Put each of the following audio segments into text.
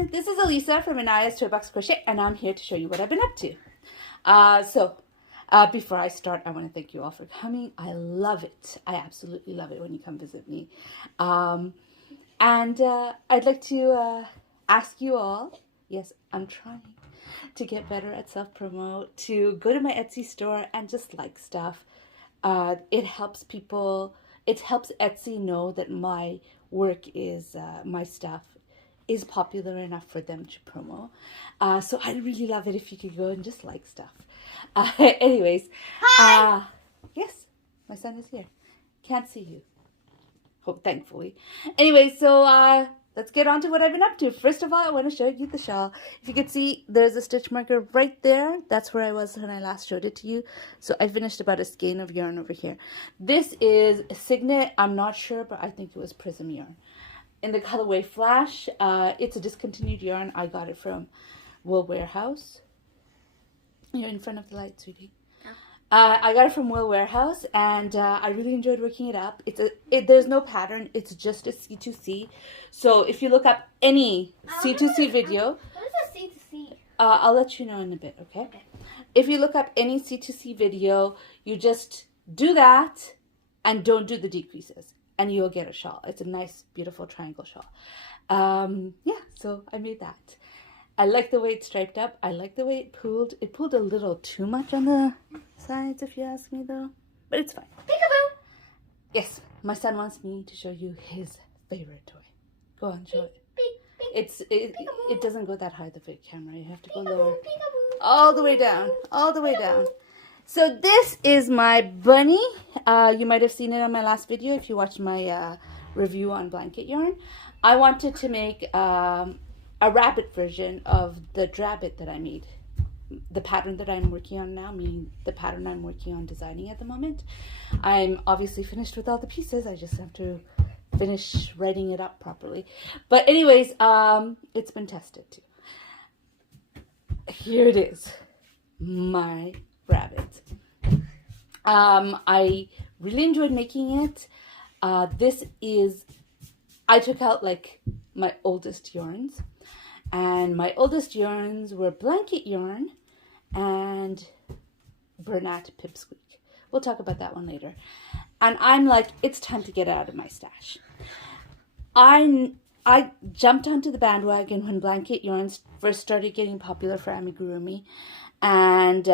everyone, this is Elisa from Anaya's Toybox Crochet, and I'm here to show you what I've been up to. Before I start, I want to thank you all for coming. I love it. I absolutely love it when you come visit me. I'd like to ask you all, yes, I'm trying to get better at self-promote, to go to my Etsy store and just like stuff. It helps people, it helps Etsy know that my work is, my stuff is popular enough for them to promo. So I'd really love it if you could go and just like stuff. Anyways. Hi! Yes, my son is here. Can't see you. Hope, thankfully. Anyway, so let's get on to what I've been up to. First of all, I want to show you the shawl. If you can see, there's a stitch marker right there. That's where I was when I last showed it to you. So I finished about a skein of yarn over here. This is Signet. I'm not sure, but I think it was Prism yarn. In the colorway Flash, it's a discontinued yarn. I got it from Wool Warehouse. You're in front of the light, sweetie. I got it from Wool Warehouse, and I really enjoyed working it up. There's no pattern. It's just a C2C. So if you look up any C2C video... What is a C2C? I'll let you know in a bit, okay? If you look up any C2C video, you just do that and don't do the decreases, and you'll get a shawl. It's a nice, beautiful triangle shawl. Yeah, so I made that. I like the way it's striped up. I like the way it pulled. It pulled a little too much on the sides, if you ask me, though. But it's fine. Peekaboo! Yes, my son wants me to show you his favorite toy. Go on, show it. It doesn't go that high, the big camera. You have to go lower. All the way down. All the way down. So this is my bunny. You might have seen it on my last video if you watched my review on blanket yarn. I wanted to make... a rabbit version of the drabbit that I made. The pattern that I'm working on now, meaning the pattern I'm working on designing at the moment. I'm obviously finished with all the pieces. I just have to finish writing it up properly. But anyways, it's been tested too. Here it is. My rabbit. I really enjoyed making it. I took out like my oldest yarns. And my oldest yarns were blanket yarn and Bernat Pipsqueak. We'll talk about that one later. And I'm like, it's time to get out of my stash. I jumped onto the bandwagon when blanket yarns first started getting popular for Amigurumi. And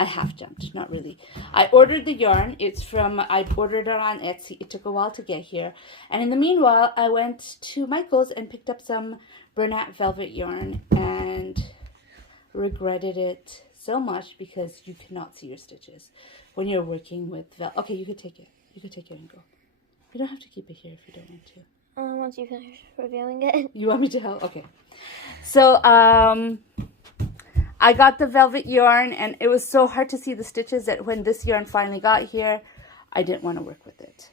I half jumped, not really. I ordered the yarn. I ordered it on Etsy. It took a while to get here. And in the meanwhile, I went to Michael's and picked up some Bernat velvet yarn and regretted it so much because you cannot see your stitches when you're working with velvet. Okay, you could take it. You could take it and go. You don't have to keep it here if you don't want to. Once you finish revealing it. You want me to help? Okay. So, I got the velvet yarn, and it was so hard to see the stitches that when this yarn finally got here, I didn't want to work with it.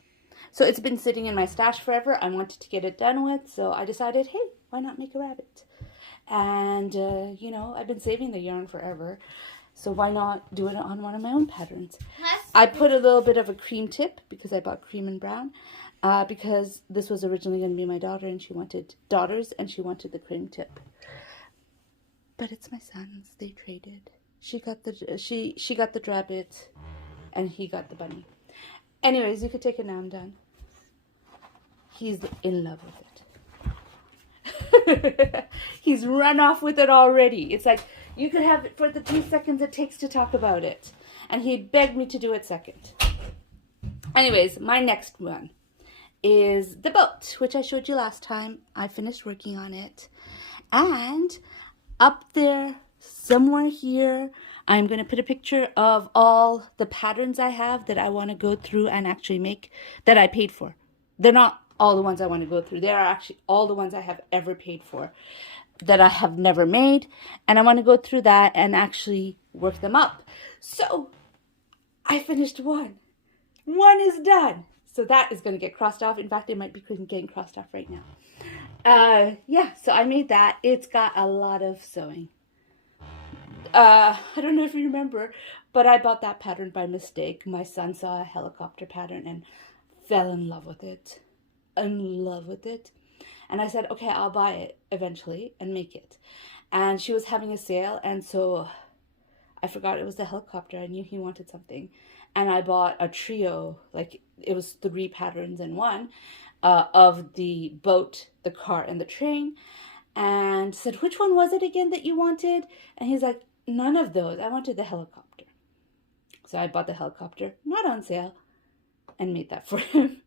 So it's been sitting in my stash forever. I wanted to get it done with, so I decided, hey, why not make a rabbit? And, you know, I've been saving the yarn forever, so why not do it on one of my own patterns? I put a little bit of a cream tip, because I bought cream and brown, because this was originally going to be my daughter, and she wanted the cream tip. But it's my son's. They traded. She got the drabbit, and he got the bunny. Anyways, you could take it now. I'm done. He's in love with it. He's run off with it already. It's like you could have it for the 2 seconds it takes to talk about it, and he begged me to do it second. Anyways, my next one is the boat, which I showed you last time. I finished working on it, and up there, somewhere here, I'm going to put a picture of all the patterns I have that I want to go through and actually make that I paid for. They're not all the ones I want to go through. They are actually all the ones I have ever paid for that I have never made. And I want to go through that and actually work them up. So I finished one. One is done. So that is going to get crossed off. In fact, it might be getting crossed off right now. Yeah, so I made that. It's got a lot of sewing. I don't know if you remember, but I bought that pattern by mistake. My son saw a helicopter pattern and fell in love with it. In love with it. And I said, okay, I'll buy it eventually and make it. And she was having a sale, and so I forgot it was the helicopter. I knew he wanted something. And I bought a trio, like it was 3 patterns in one, of the boat, the car, and the train. And said, which one was it again that you wanted? And he's like, none of those. I wanted the helicopter. So I bought the helicopter, not on sale, and made that for him.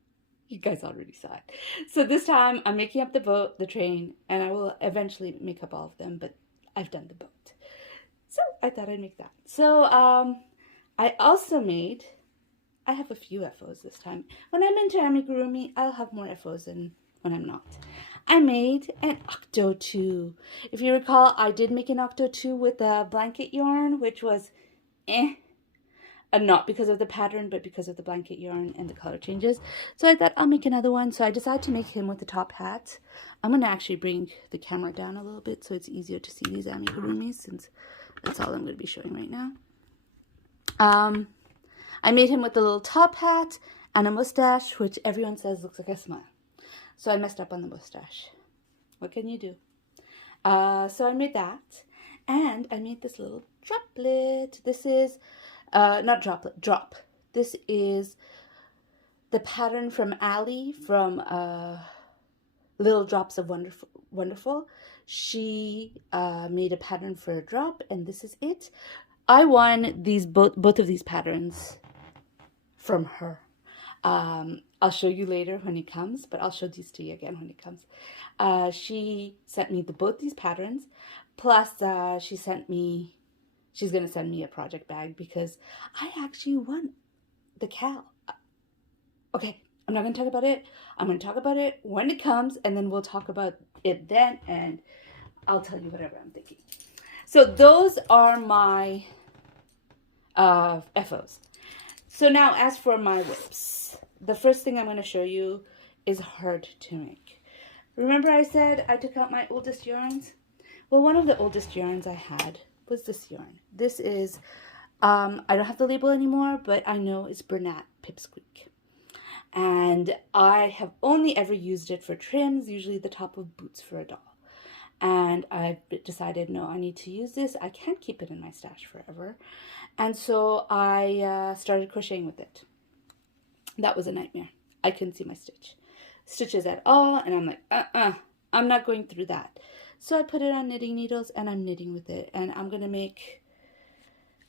You guys already saw it. So this time I'm making up the boat, the train, and I will eventually make up all of them, but I've done the boat. So I thought I'd make that. So I also made, I have a few FOs this time. When I'm into Amigurumi, I'll have more FOs than when I'm not. I made an Octo 2. If you recall, I did make an Octo 2 with a blanket yarn, which was not because of the pattern, but because of the blanket yarn and the color changes. So I thought I'll make another one. So I decided to make him with the top hat. I'm going to actually bring the camera down a little bit so it's easier to see these amigurumis, since that's all I'm going to be showing right now. I made him with the little top hat and a mustache, which everyone says looks like a smile. So I messed up on the mustache. What can you do? So I made that. And I made this little droplet. This is, not droplet, drop. This is the pattern from Allie from Little Drops of Wonderful. She made a pattern for a drop, and this is it. I won these both of these patterns from her. I'll show you later when it comes, but I'll show these to you again when it comes. She sent me both these patterns, plus she's going to send me a project bag because I actually won the Cal. Okay, I'm not going to talk about it. I'm going to talk about it when it comes, and then we'll talk about it then, and I'll tell you whatever I'm thinking. So those are my FOs. So now, as for my whips, the first thing I'm going to show you is hard to make. Remember I said I took out my oldest yarns? Well, one of the oldest yarns I had was this yarn. This is, I don't have the label anymore, but I know it's Bernat Pipsqueak. And I have only ever used it for trims, usually the top of boots for a doll. And I decided, no, I need to use this. I can't keep it in my stash forever. And so I started crocheting with it. That was a nightmare. I couldn't see my stitches at all. And I'm like, I'm not going through that. So I put it on knitting needles and I'm knitting with it. And I'm going to make,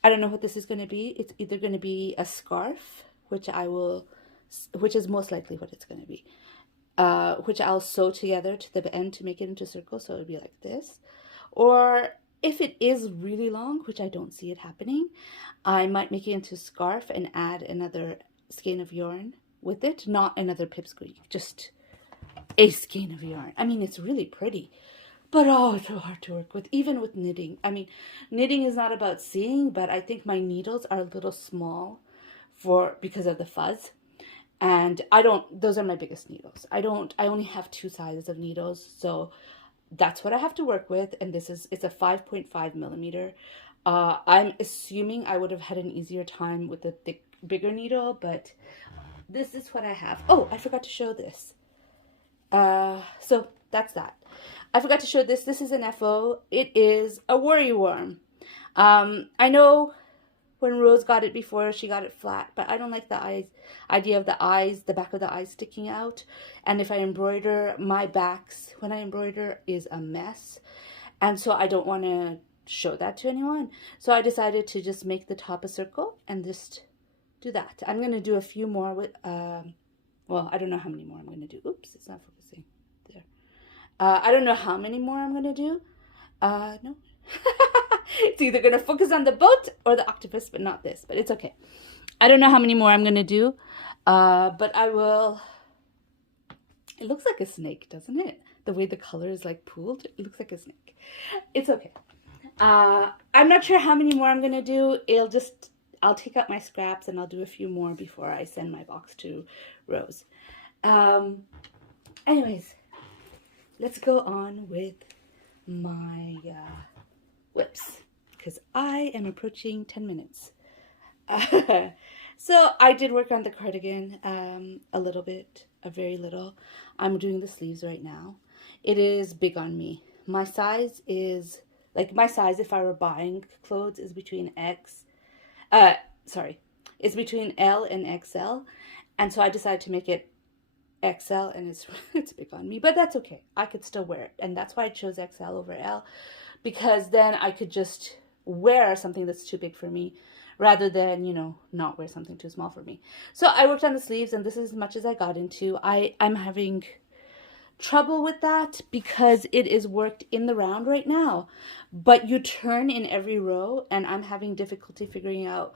I don't know what this is going to be. It's either going to be a scarf, which is most likely what it's going to be. Which I'll sew together to the end to make it into circles, so it would be like this. Or if it is really long, which I don't see it happening, I might make it into a scarf and add another skein of yarn with it. Not another pipsqueak, just a skein of yarn. I mean, it's really pretty, but oh, it's so hard to work with, even with knitting. I mean, knitting is not about seeing, but I think my needles are a little small because of the fuzz. And those are my biggest needles. I only have 2 sizes of needles, so that's what I have to work with. And it's a 5.5 millimeter. I'm assuming I would have had an easier time with a bigger needle, but this is what I have. Oh, I forgot to show this. So that's that. I forgot to show this. This is an FO. It is a worry worm. I know when Rose got it before, she got it flat, but I don't like the idea of the eyes, the back of the eyes sticking out. And if I embroider, my backs, when I embroider, is a mess. And so I don't want to show that to anyone. So I decided to just make the top a circle and just do that. I'm going to do a few more with, well, I don't know how many more I'm going to do. Oops, it's not focusing there. I don't know how many more I'm going to do. No. It's either going to focus on the boat or the octopus, but not this. But it's okay. I don't know how many more I'm going to do. But I will. It looks like a snake, doesn't it? The way the color is like pooled. It looks like a snake. It's okay. I'm not sure how many more I'm going to do. I'll take out my scraps and I'll do a few more before I send my box to Rose. Anyways, let's go on with my whips, because I am approaching 10 minutes. So I did work on the cardigan a little bit, a very little. I'm doing the sleeves right now. It is big on me. My size is, like my size if I were buying clothes is between it's between L and XL. And so I decided to make it XL, and it's big on me, but that's okay. I could still wear it, and that's why I chose XL over L, because then I could just wear something that's too big for me rather than, not wear something too small for me. So I worked on the sleeves, and this is as much as I got into. I'm having trouble with that because it is worked in the round right now, but you turn in every row, and I'm having difficulty figuring out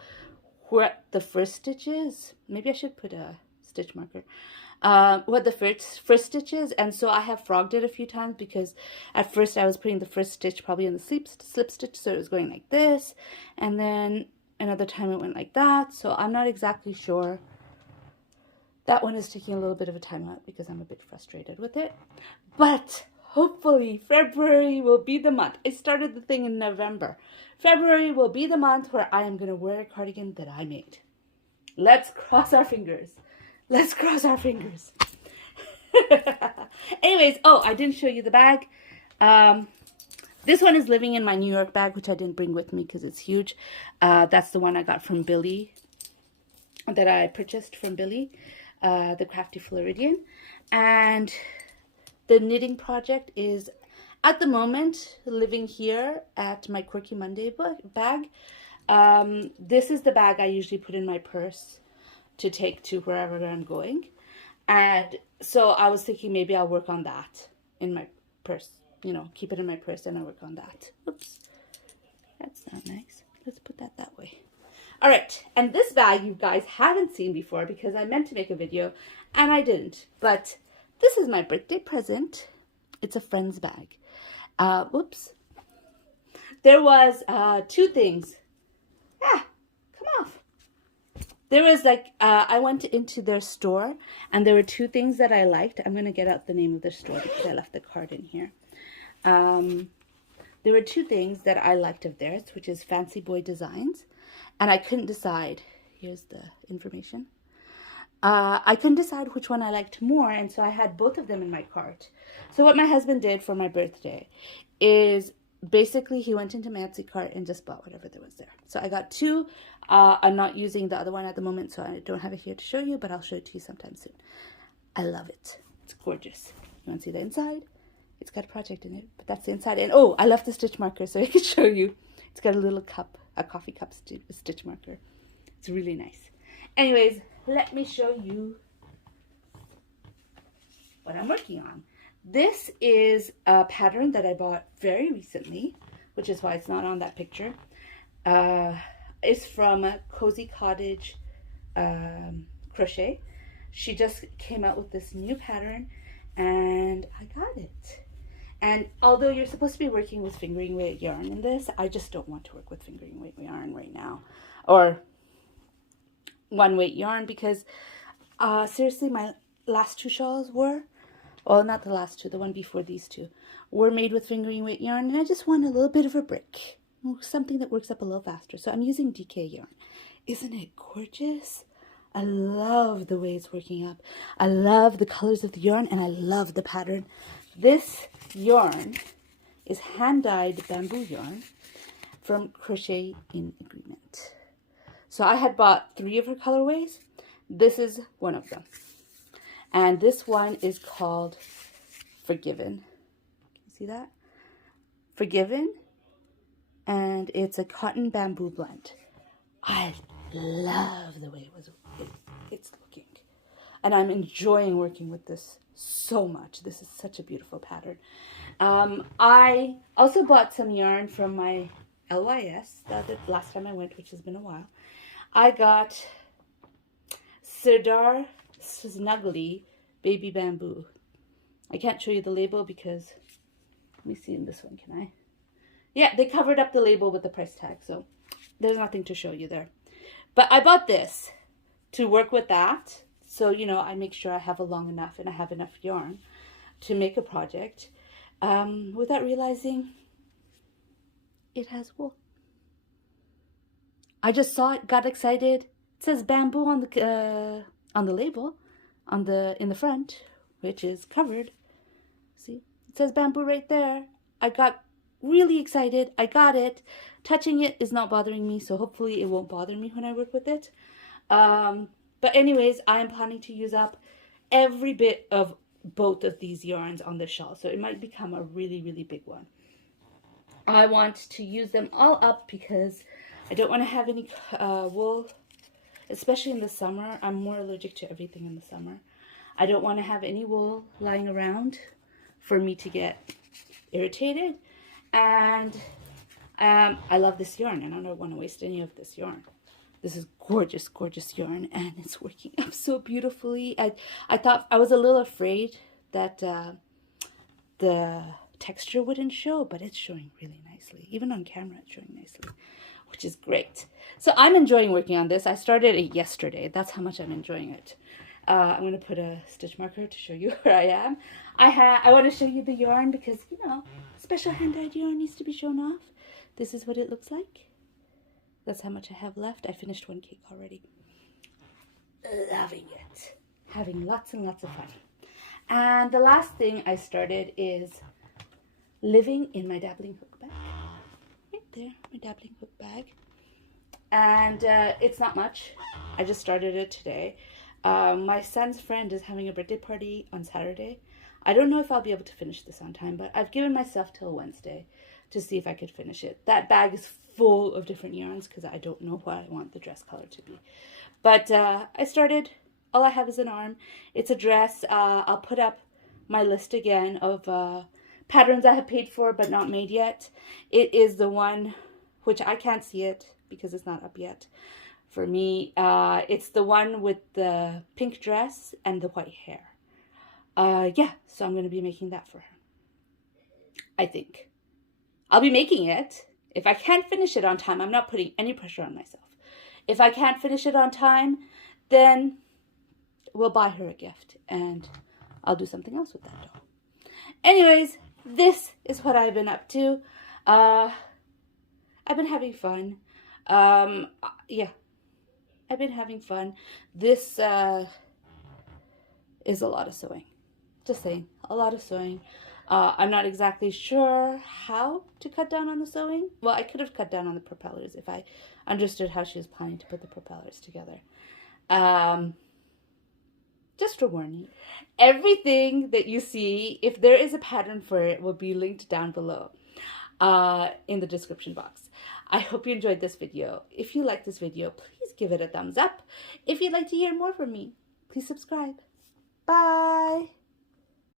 where the first stitch is. Maybe I should put a stitch marker. What the first stitch is, and so I have frogged it a few times because at first I was putting the first stitch probably in the slip stitch, so it was going like this, and then another time it went like that, so I'm not exactly sure. That one is taking a little bit of a time out because I'm a bit frustrated with it, but hopefully February will be the month. I started the thing in November. February will be the month where I am going to wear a cardigan that I made. Let's cross our fingers. Let's cross our fingers. Anyways, I didn't show you the bag. This one is living in my New York bag, which I didn't bring with me because it's huge. That's the one I got from Billy, that I purchased from Billy, the Crafty Floridian. And the knitting project is, at the moment, living here at my Quirky Monday bag. This is the bag I usually put in my purse to take to wherever I'm going. And so I was thinking maybe I'll work on that in my purse. Keep it in my purse and I'll work on that. Oops. That's not nice. Let's put that way. All right. And this bag you guys haven't seen before because I meant to make a video and I didn't. But this is my birthday present. It's a friend's bag. Oops. There was two things. Come off. There was I went into their store and there were two things that I liked. I'm going to get out the name of the store because I left the card in here. There were two things that I liked of theirs, which is Fancy Boy Designs. And I couldn't decide. Here's the information. I couldn't decide which one I liked more. And so I had both of them in my cart. So what my husband did for my birthday is basically he went into my Etsy cart and just bought whatever there was there. So I got two. I'm not using the other one at the moment, so I don't have it here to show you, but I'll show it to you sometime soon. I love it. It's gorgeous. You want to see the inside? It's got a project in it, but that's the inside. And I love the stitch marker, so I can show you. It's got a little cup, a coffee cup stitch marker. It's really nice. Anyways, let me show you what I'm working on. This is a pattern that I bought very recently, which is why it's not on that picture. It's from Cozy Cottage Crochet. She just came out with this new pattern and I got it. And although you're supposed to be working with fingering weight yarn in this, I just don't want to work with fingering weight yarn right now. Or one weight yarn because seriously, my last two shawls were, well, not the last two, the one before these two, were made with fingering weight yarn. And I just want a little bit of a break. Something that works up a little faster. So I'm using DK yarn. Isn't it gorgeous? I love the way it's working up. I love the colors of the yarn and I love the pattern. This yarn is hand-dyed bamboo yarn from Crochet in Agreement. So I had bought 3 of her colorways. This is one of them. And this one is called Forgiven. Can you see that? Forgiven. And it's a cotton bamboo blend. I love the way it's looking. And I'm enjoying working with this so much. This is such a beautiful pattern. I also bought some yarn from my LYS the last time I went, which has been a while. I got Sirdar Snuggly Baby Bamboo. I can't show you the label because, let me see in this one, can I? Yeah, they covered up the label with the price tag, so there's nothing to show you there. But I bought this to work with that. So, I make sure I have a long enough and I have enough yarn to make a project without realizing it has wool. I just saw it, got excited. says bamboo on the label, in the front, which is covered. See, it says bamboo right there. I got really excited. I got it. Touching it is not bothering me, so hopefully it won't bother me when I work with it. But anyways, I am planning to use up every bit of both of these yarns on the shawl, so it might become a really, really big one. I want to use them all up because I don't want to have any wool, especially in the summer. I'm more allergic to everything in the summer. I don't want to have any wool lying around for me to get irritated. And I love this yarn, and I don't want to waste any of this yarn. This is gorgeous, gorgeous yarn, and it's working up so beautifully. I thought, I was a little afraid that the texture wouldn't show, but it's showing really nicely. Even on camera, it's showing nicely, which is great. So I'm enjoying working on this. I started it yesterday. That's how much I'm enjoying it. I'm going to put a stitch marker to show you where I am. I want to show you the yarn because, you know, special hand-dyed yarn needs to be shown off. This is what it looks like. That's how much I have left. I finished one cake already. Loving it. Having lots and lots of fun. And the last thing I started is living in my dabbling hook bag. Right there, my dabbling hook bag. And it's not much. I just started it today. My son's friend is having a birthday party on Saturday. I don't know if I'll be able to finish this on time, but I've given myself till Wednesday to see if I could finish it. That bag is full of different yarns because I don't know what I want the dress color to be. But I started. All I have is an arm. It's a dress. I'll put up my list again of patterns I have paid for but not made yet. It is the one, which I can't see it because it's not up yet. For me, it's the one with the pink dress and the white hair. Yeah, so I'm going to be making that for her. I think. I'll be making it. If I can't finish it on time, I'm not putting any pressure on myself. If I can't finish it on time, then we'll buy her a gift and I'll do something else with that doll. Anyways, this is what I've been up to. I've been having fun. Yeah, I've been having fun. This is a lot of sewing. Just saying, a lot of sewing. I'm not exactly sure how to cut down on the sewing. Well, I could have cut down on the propellers if I understood how she was planning to put the propellers together. Just a warning. Everything that you see, if there is a pattern for it, will be linked down below in the description box. I hope you enjoyed this video. If you like this video, please give it a thumbs up. If you'd like to hear more from me, please subscribe. Bye!